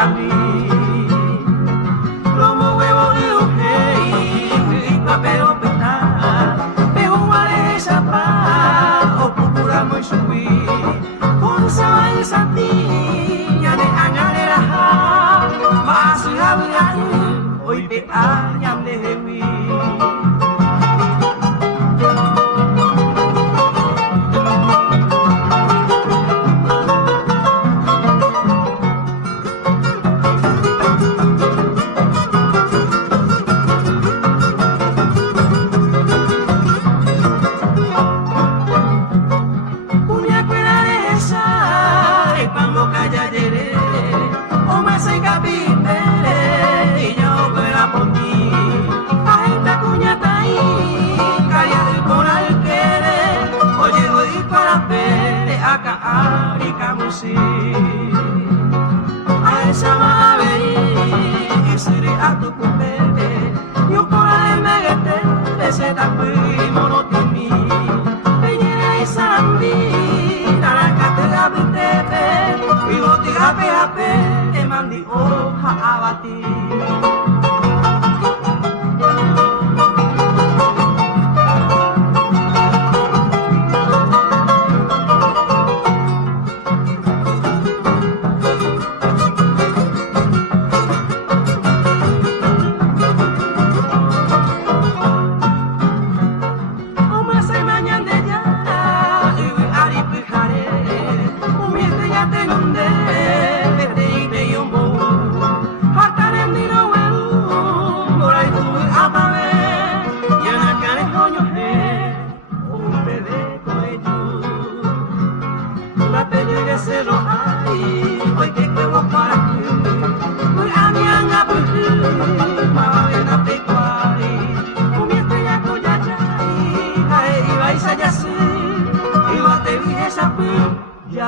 kami como huevo de ojei papel peta pero wale sapa o pupura moi suwi con sa sati nyane angale raha masih hawian oi pe anyam dewi a esa maveri isiri atu kupete yukora emegete beseta kui monotimi peñere isambi narakate abitete iboti hape hape emandi oha abati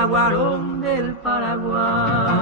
Jaguarón del Paraguay.